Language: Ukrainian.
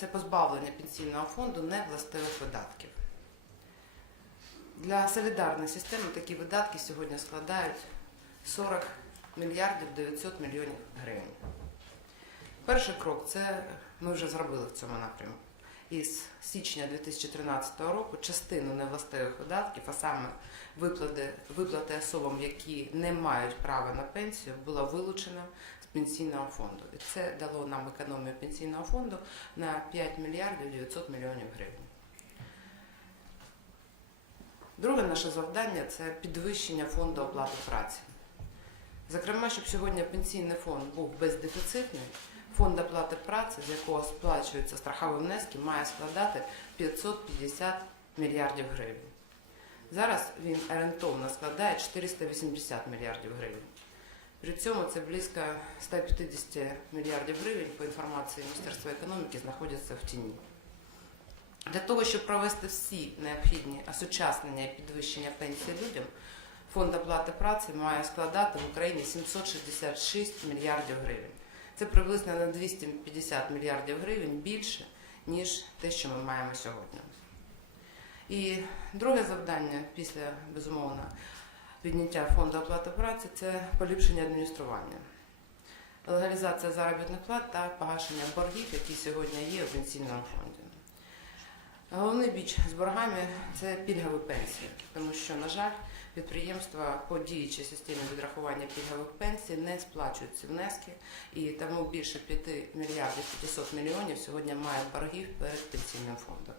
це позбавлення пенсійного фонду невластивих видатків. Для солідарної системи такі видатки сьогодні складають 40 мільярдів 900 мільйонів гривень. Перший крок це ми вже зробили в цьому напрямку. Із січня 2013 року частину невластивих видатків, а саме виплати, виплати особам, які не мають права на пенсію, було вилучено з пенсійного фонду. І це дало нам економію пенсійного фонду на 5 мільярдів 900 мільйонів гривень. Друге наше завдання це підвищення фонду оплати праці. Зокрема, щоб сьогодні пенсійний фонд був бездефіцитний, фонд оплати праці, з якого сплачуються страхові внески, має складати 550 мільярдів гривень. Зараз він орієнтовно складає 480 мільярдів гривень. При цьому це близько 150 мільярдів гривень, по інформації Міністерства економіки, знаходяться в тіні. Для того, щоб провести всі необхідні осучаснення і підвищення пенсій людям, фонд оплати праці має складати в Україні 766 мільярдів гривень. Це приблизно на 250 мільярдів гривень більше, ніж те, що ми маємо сьогодні. І друге завдання після безумовно підняття фонду оплати праці це поліпшення адміністрування, легалізація заробітних плат та погашення боргів, які сьогодні є у пенсійному фонді. Головний біч з боргами це пільгові пенсії, тому що, на жаль, підприємства по діючій системі відрахування пільгових пенсій не сплачують ці внески, і тому більше 5 мільярдів 500 мільйонів сьогодні має боргів перед пенсійним фондом.